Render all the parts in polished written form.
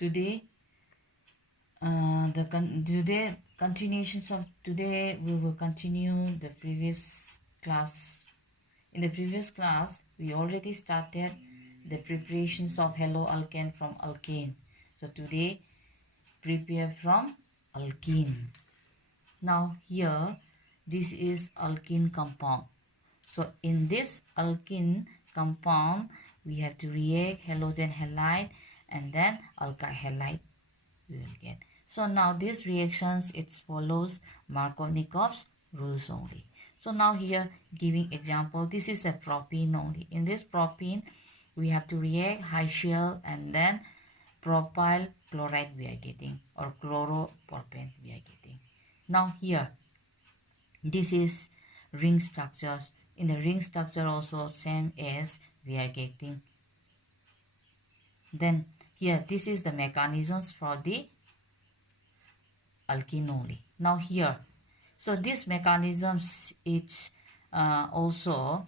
today continuations of today we will continue the previous class. In the previous class we already started the preparations of haloalkane from alkane. So today prepare from alkene. Now here this is alkene compound. So in this alkene compound we have to react halogen halide and then alkyl halide we will get. So now these reactions it follows Markovnikov's rules only. So now here giving example, this is a propene only. In this propene we have to react HCl and then propyl chloride we are getting, or chloropropane we are getting. Now here this is ring structures. In the ring structure also same as we are getting. Then here this is the mechanisms for the alkene only. Now here, so this mechanisms it's also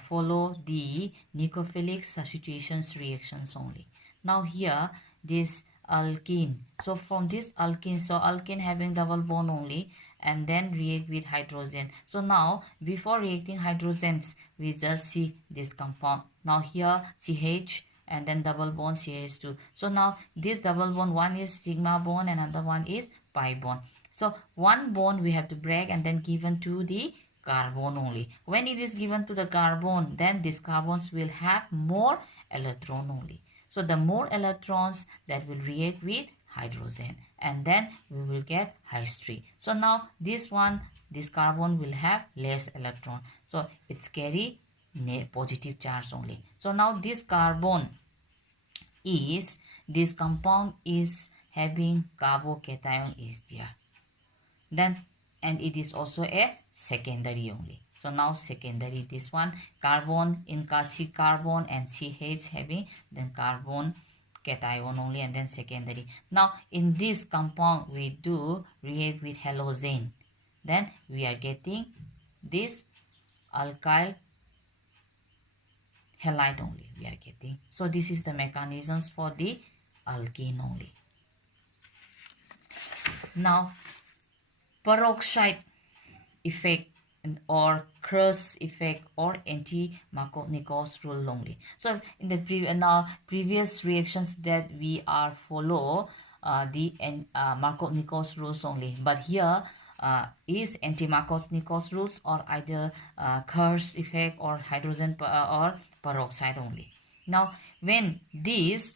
follow the nucleophilic substitutions reactions only. Now here this alkene, so from this alkene, so alkene having double bond only and then react with hydrogen. So now before reacting hydrogens we just see this compound. Now here CH and then double bond CH2. So now this double bond, one is sigma bond and another one is pi bond. So one bond we have to break and then given to the carbon only. When it is given to the carbon, then these carbons will have more electron only. So the more electrons that will react with hydrogen and then we will get H3. So now this one, this carbon will have less electron. So it's carry positive charge only. So now this carbon is, this compound is having carbocation is there. Then and it is also a secondary only. So now secondary, this one carbon in C carbon and CH having then carbon cation only and then secondary. Now in this compound we do react with halogen, then we are getting this alkyl halide only we are getting. So this is the mechanisms for the alkene only. Now peroxide effect or Kerr's effect or anti-Markovnikov's rule only. So in the previous reactions that we are follow the Markovnikov's rules only, but here is anti-Markovnikov's rules or either Kerr's effect or hydrogen or peroxide only. Now when this,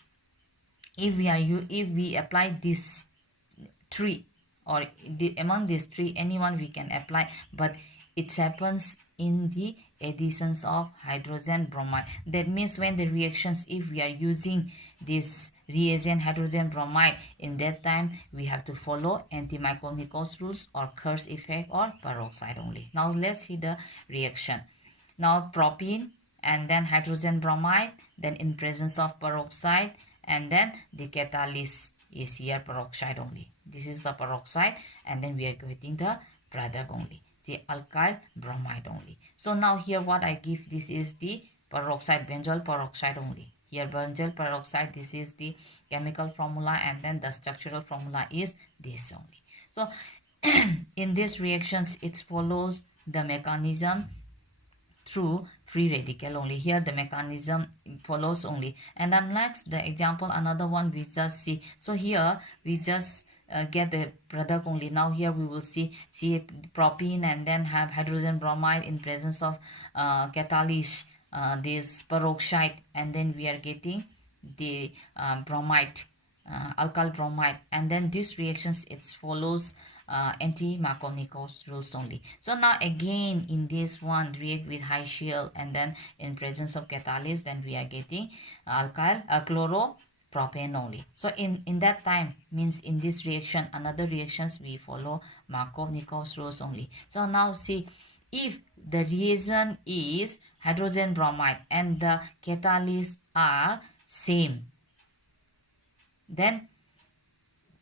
if we apply this three or among these three, anyone we can apply, but it happens in the additions of hydrogen bromide. That means when the reactions, if we are using this reagent hydrogen bromide, in that time we have to follow anti-Markovnikov's rules or Kerr's effect or peroxide only. Now let's see the reaction. Now propene and then hydrogen bromide, then in presence of peroxide, and then the catalyst is here peroxide only. This is the peroxide and then we are getting the product only, the alkyl bromide only. So now here what I give, this is the peroxide, benzoyl peroxide only. Here benzoyl peroxide, this is the chemical formula and then the structural formula is this only. So in these reactions it follows the mechanism through free radical only. Here the mechanism follows only, and unlike the example another one we just see. So here we just get the product only. Now here we will see propene and then have hydrogen bromide in presence of catalyst, this peroxide, and then we are getting the bromide, alkyl bromide, and then these reactions it follows anti-Markovnikov's rules only. So now again in this one react with HCl and then in presence of catalyst, then we are getting alkyl chloropropane only. So in that time means in this reaction, another reactions we follow Markovnikov's rules only. So now see, if the reagent is hydrogen bromide and the catalysts are same, then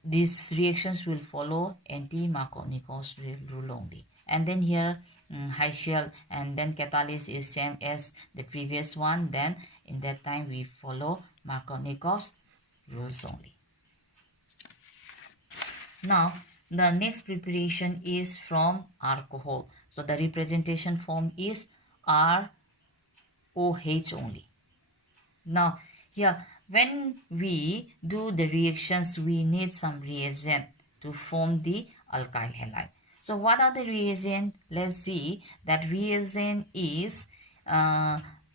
these reactions will follow anti-Markovnikov's rule only. And then here HCl and then catalyst is same as the previous one, then in that time we follow Markovnikov's rules only. Now the next preparation is from alcohol. So the representation form is ROH only. Now here when we do the reactions, we need some reagent to form the alkyl halide. So what are the reagent? Let's see. That reagent is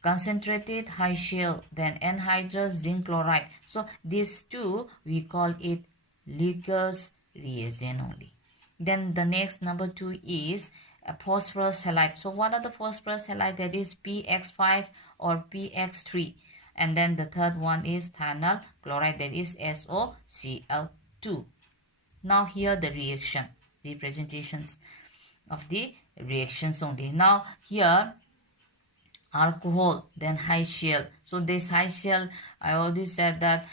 concentrated HCl, then anhydrous zinc chloride. So these two we call it Lucas reagent only. Then the next number 2 is phosphorus halide. So what are the phosphorus halide? That is PX5 or PX3. And then the third one is thionyl chloride, that is SOCl2. Now here the representations of the reactions only. Now here alcohol, then HCl. So this HCl, I already said that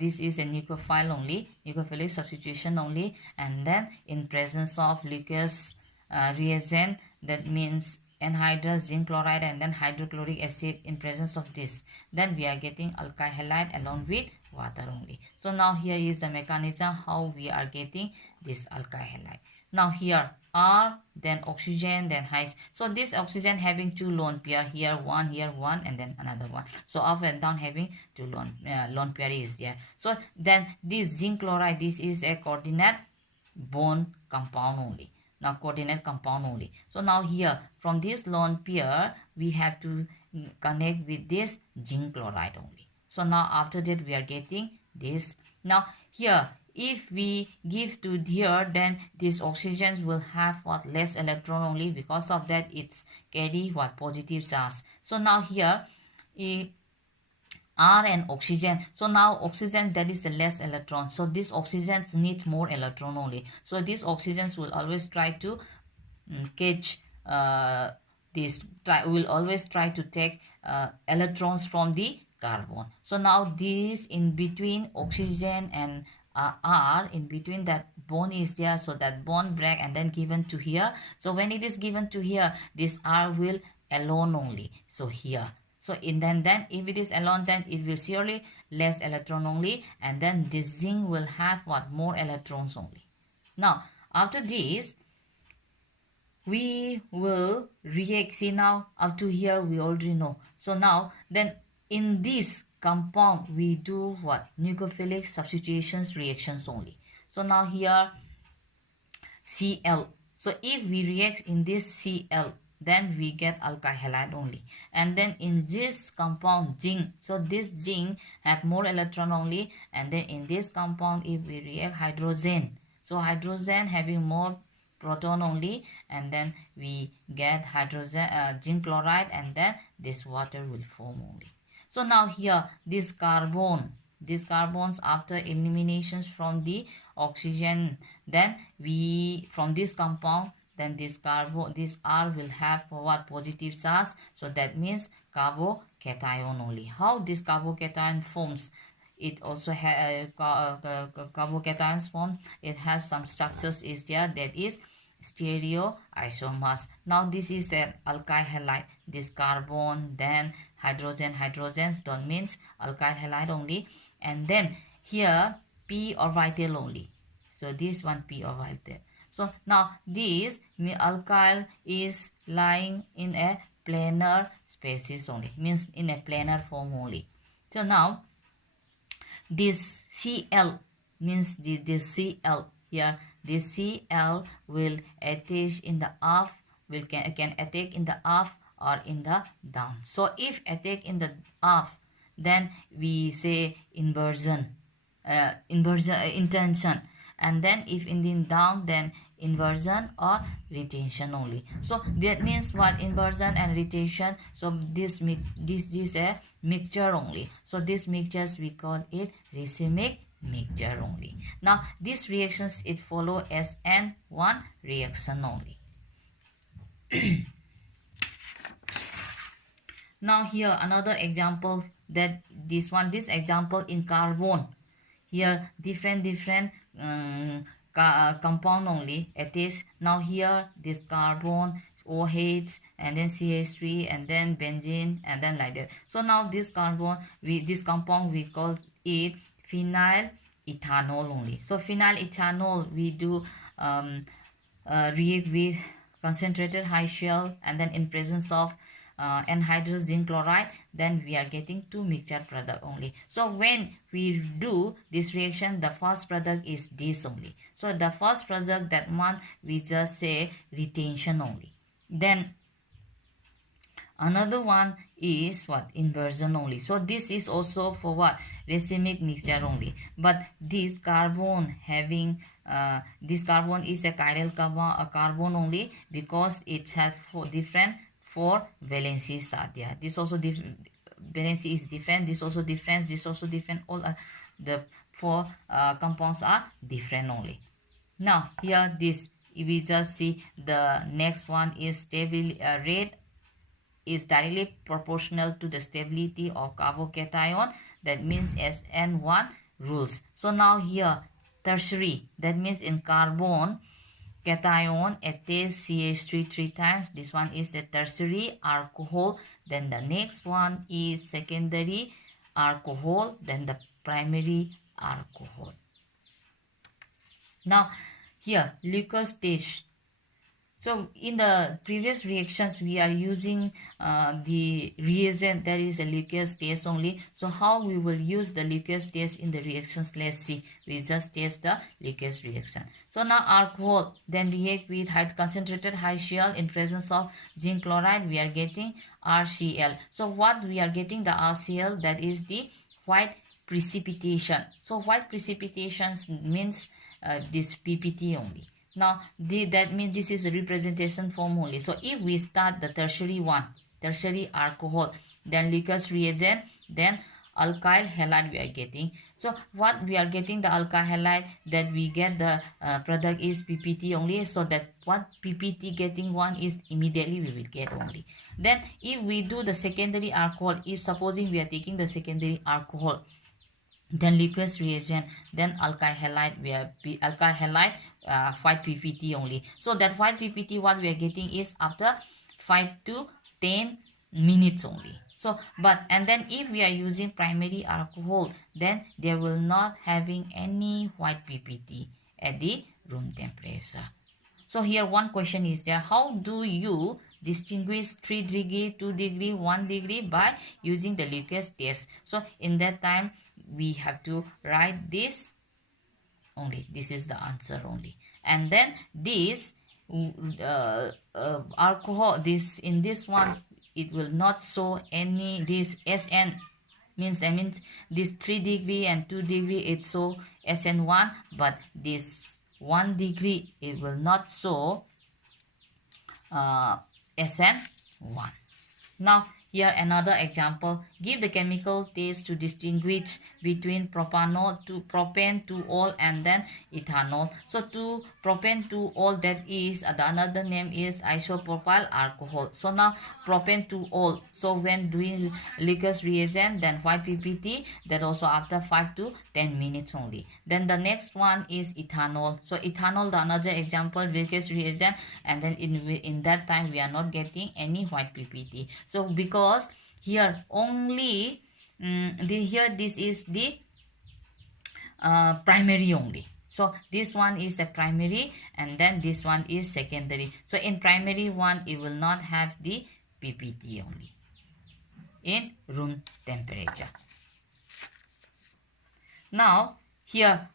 this is a nucleophile only, nucleophilic substitution only, and then in presence of Lucas reagent, that means anhydrous zinc chloride and then hydrochloric acid, in presence of this, then we are getting alkyl halide along with water only. So now here is the mechanism how we are getting this alkyl halide. Now here R, then oxygen, then H. So this oxygen having two lone pair, here one, and then another one. So up and down having two lone pair is there. So then this zinc chloride, this is a coordinate bond compound only. Now coordinate compound only. So now here from this lone pair we have to connect with this zinc chloride only. So now after that we are getting this. Now here if we give to here, then this oxygen will have what, less electron only. Because of that it's carry what, positive charge. So now here R and oxygen. So now oxygen, that is the less electron. So this oxygen needs more electron only. So these oxygens will always try to catch will always try to take electrons from the carbon. So now this in between oxygen and R, in between that bond is there, so that bond break and then given to here. So when it is given to here, this R will alone only. So here. So then if it is alone, then it will surely less electron only, and then this zinc will have what, more electrons only. Now after this we will react. See now up to here we already know. So now then in this compound we do what, nucleophilic substitutions reactions only. So now here Cl. So if we react in this Cl, then we get alkyl halide only. And then in this compound zinc, so this zinc have more electron only, and then in this compound if we react hydrogen, so hydrogen having more proton only, and then we get hydrogen zinc chloride, and then this water will form only. So now here this carbon, these carbons after eliminations from the oxygen, then we from this compound, then this R will have what, positive charge. So that means carbocation only. How this carbocation forms? It also has carbocations form. It has some structures is there, that is stereoisomers. Now this is an alkyl halide. This carbon, then hydrogens don't means alkyl halide only, and then here p orbital only. So this one p orbital. So now this alkyl is lying in a planar species only, means in a planar form only. So now this Cl means this Cl here, this Cl will attach in the up, can attack in the up or in the down. So if attack in the up, then we say inversion, intention. And then if in the down, then inversion or retention only. So that means what, inversion and retention. So this is a mixture only. So this mixtures we call it racemic mixture only. Now these reactions it follow as N1 reaction only. Now here another example, that this example in carbon. Here different compound only attached. Now here this carbon, OH, and then CH3, and then benzene, and then like that. So now this compound we call it phenyl ethanol only. So phenyl ethanol we do react with concentrated HCl, and then in presence of anhydrous zinc chloride, then we are getting two mixture product only. So when we do this reaction, the first product is this only. So the first product, that one we just say retention only. Then another one is what? Inversion only. So this is also for what? Racemic mixture only. But this carbon having this carbon is a chiral carbon only, because it has four valencies are there. This also valency is different. This also different. This also different. All the four compounds are different only. Now here this we just see the next one is red is directly proportional to the stability of carbocation. That means SN1 rules. So now here tertiary, that means in carbon cation attaches CH3 3 times. This one is the tertiary alcohol. Then the next one is secondary alcohol. Then the primary alcohol. Now here Lucas stage. So in the previous reactions we are using the reagent that is a Lucas test only. So how we will use the Lucas test in the reactions? Let's see. We just test the Lucas reaction. So now alcohol then react with concentrated HCl in presence of zinc chloride. We are getting RCl. So what we are getting the RCl, that is the white precipitation. So white precipitation means this PPT only. Now that means this is a representation form only. So if we start the tertiary one, tertiary alcohol, then Lucas reagent, then alkyl halide we are getting. So what we are getting the alkyl halide, that we get the product is PPT only. So that what PPT getting one is immediately we will get only. Then if we do the secondary alcohol, if supposing we are taking the secondary alcohol, then Lucas reagent, then alkyl halide, we are alkyl halide white PPT only. So that white PPT what we are getting is after 5 to 10 minutes only. So but and then if we are using primary alcohol, then there will not having any white PPT at the room temperature. So here one question is there: how do you distinguish 3 degree, 2 degree, 1 degree by using the Lucas test? So in that time we have to write this only. This is the answer only. And then this alcohol, this in this one it will not show any this SN means this 3 degree and 2 degree it show SN1, but this 1 degree it will not show SN1. Now here another example: give the chemical test to distinguish between propane 2-ol and then ethanol. So propane 2-ol, that is the another name is isopropyl alcohol. So now propane 2-ol. So when doing Lucas reagent, then white PPT, that also after 5 to 10 minutes only. Then the next one is ethanol. So ethanol, the another example, Lucas reagent, and then in that time we are not getting any white PPT. So because here only here this is the primary only. So this one is a primary and then this one is secondary. So in primary one it will not have the PPT only in room temperature. Now here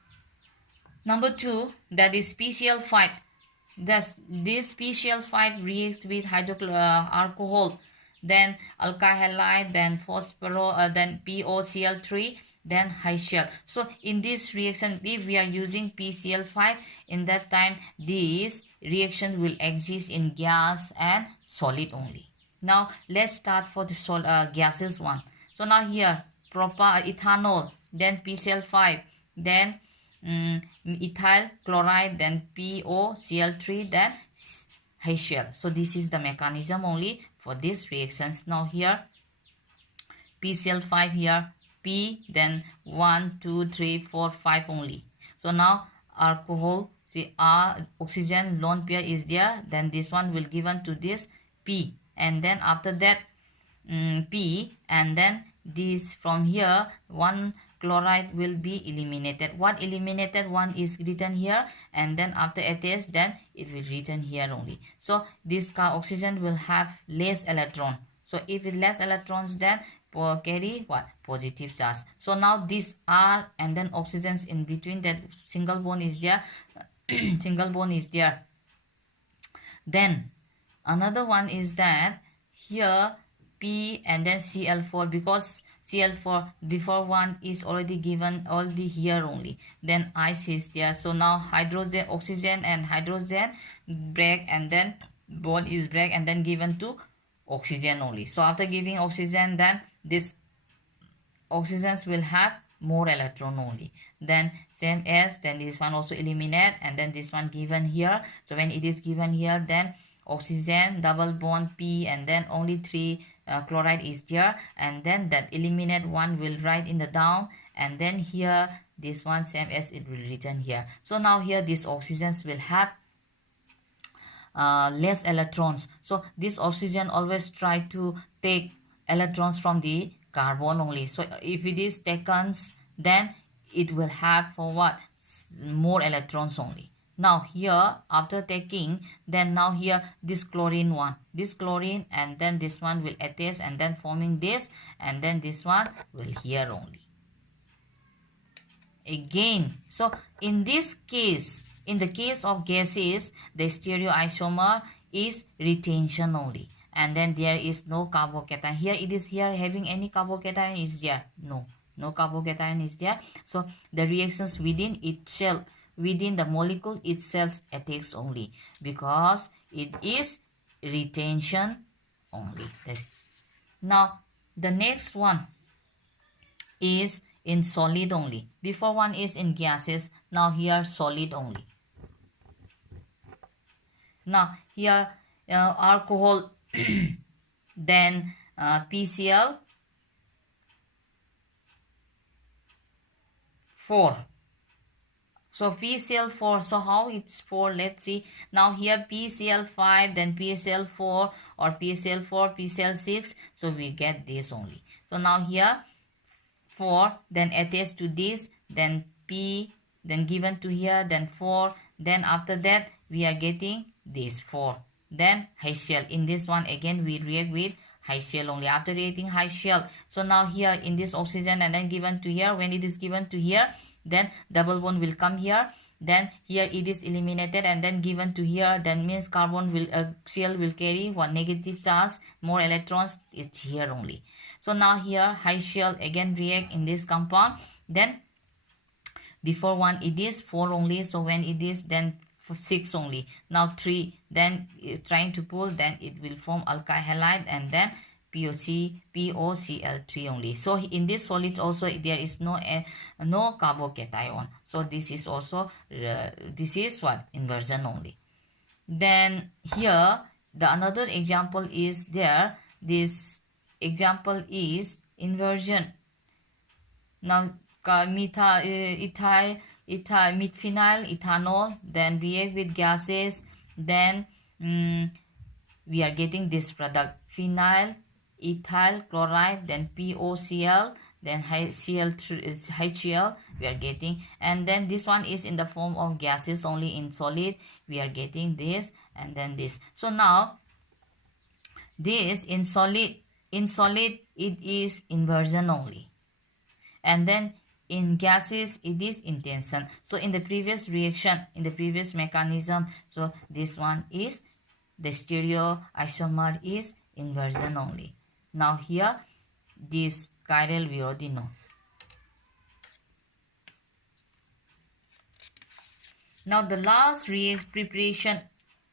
number 2, that is PCl5. Thus this PCl5 reacts with alcohol, then alkyl halide, then then POCl3, then HCl. So in this reaction, if we are using PCl5, in that time this reaction will exist in gas and solid only. Now let's start for the gases one. So now here ethanol, then PCl5, then ethyl chloride, then POCl3, then HCl. So this is the mechanism only for these reactions. Now here PCl5, here P, then 1 2 3 4 5 only. So now alcohol, see oxygen lone pair is there, then this one will given to this P, and then after that P, and then this from here 1 chloride will be eliminated. What eliminated one is written here, and then after ATS then it will written here only. So this oxygen will have less electron. So if it less electrons, then carry what? Positive charge. So now these are, and then oxygens in between, that single bond is there. Single bond is there. Then another one is that here P and then Cl4, because Cl4 before one is already given already here only, then ice is there. So now hydrogen, oxygen and hydrogen break, and then bond is break and then given to oxygen only. So after giving oxygen, then this oxygens will have more electron only. Then same as, then this one also eliminate, and then this one given here. So when it is given here, then oxygen double bond P, and then only 3 chloride is there, and then that eliminate one will write in the down, and then here this one same as it will written here. So now here these oxygens will have less electrons. So this oxygen always try to take electrons from the carbon only. So if it is taken, then it will have for what? More electrons only. Now here after taking, then now here this chlorine one, this chlorine, and then this one will attach and then forming this, and then this one will here only again. So in this case, in the case of gases, the stereoisomer is retention only, and then there is no carbocation. Here it is here having any carbocation is there? No, no carbocation is there. So the reactions within itself, within the molecule itself attacks only, because it is retention only. Now the next one is in solid only. Before one is in gases, now here solid only. Now here alcohol then PCl 4. So PCl4, so how it's 4? Let's see. Now here PCl5, then PCl4, or PCl4, PCl6. So we get this only. So now here 4, then attached to this, then P, then given to here, then 4. Then after that we are getting this 4. Then HCl. In this one again we react with HCl only. After reacting HCl, so now here in this oxygen and then given to here, when it is given to here, then double bond will come here, then here it is eliminated and then given to here, then means carbon will Cl will carry one negative charge, more electrons, it's here only. So now here HCl again react in this compound, then before one it is 4 only, so when it is then 6 only, now 3, then trying to pull, then it will form alkyl halide and then POCl3 only. So in this solid also there is no carbocation. So this is also this is what? Inversion only. Then here the another example is there. This example is inversion. Now methyl ethanol, then react with gases, then we are getting this product phenyl ethyl chloride, then POCl, then HCl we are getting, and then this one is in the form of gases only. In solid we are getting this and then this. So now this in solid it is inversion only, and then in gases it is intension. So in the previous reaction, in the previous mechanism, so this one is the stereoisomer is inversion only. Now here this chiral we already know. Now the last preparation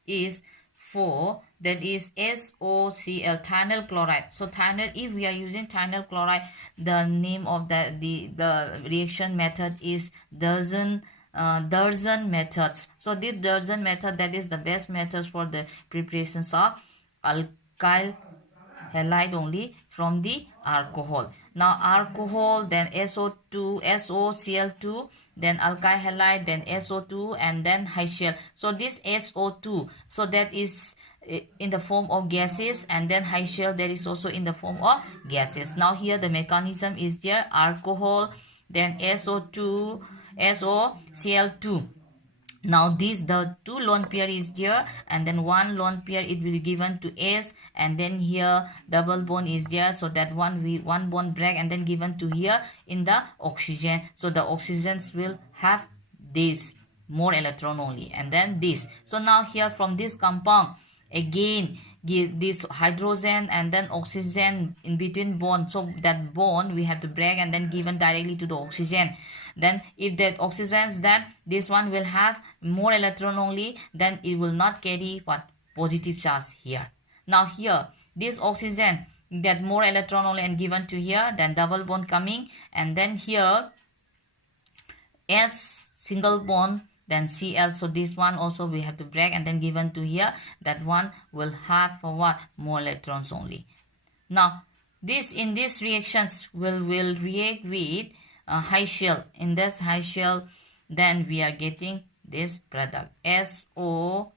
is 4, that is SOCl, thionyl chloride. So thionyl, if we are using thionyl chloride, the name of the reaction method is Darson methods. So this Darson method, that is the best methods for the preparations of alkyl halide only from the alcohol. Now alcohol, then SOCl2, then alkyl halide, then SO2, and then HCl. So this SO2, so that is in the form of gases, and then HCl that is also in the form of gases. Now here the mechanism is there: alcohol, then SO2, SOCl2. Now this the two lone pair is there, and then one lone pair it will be given to S, and then here double bond is there, so that one bond break and then given to here in the oxygen. So the oxygens will have this more electron only, and then this. So now here from this compound again give this hydrogen and then oxygen in between bond, so that bond we have to break and then given directly to the oxygen. Then if that oxygens, then this one will have more electron only, then it will not carry what positive charge here. Now here this oxygen that more electron only and given to here, then double bond coming, and then here S single bond, then Cl. So this one also we have to break and then given to here, that one will have for what more electrons only. Now this in these reactions will react with high shell. In this high shell, then we are getting this product SOR.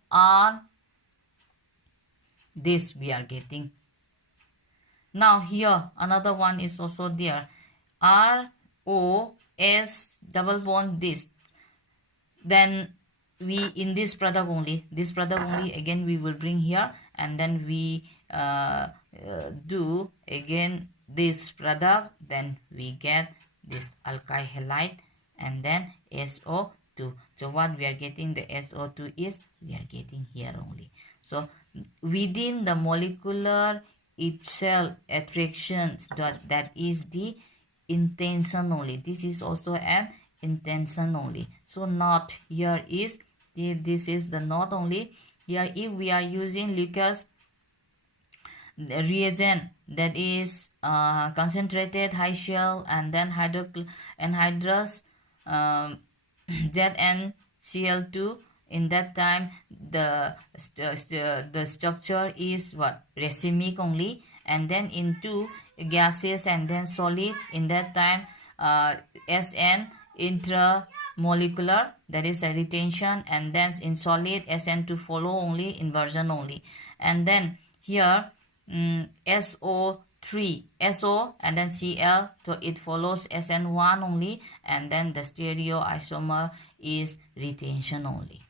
This we are getting. Now here another one is also there, ROS double bond this. Then we in this product only, again we will bring here, and then we do again this product, then we get this alkyl halide and then SO2. So what we are getting, the SO2 is we are getting here only. So within the molecular itself attractions, that is the intention only. This is also an intention only. So not here is this is the not only here. If we are using Lucas reagent, that is concentrated high shell and then anhydrous ZnCl2, in that time the structure is what racemic only, and then into gases and then solid, in that time Sn intramolecular, that is a retention, and then in solid SN2 follow only, inversion only, and then here SO3 SO and then Cl, so it follows SN1 only, and then the stereoisomer is retention only.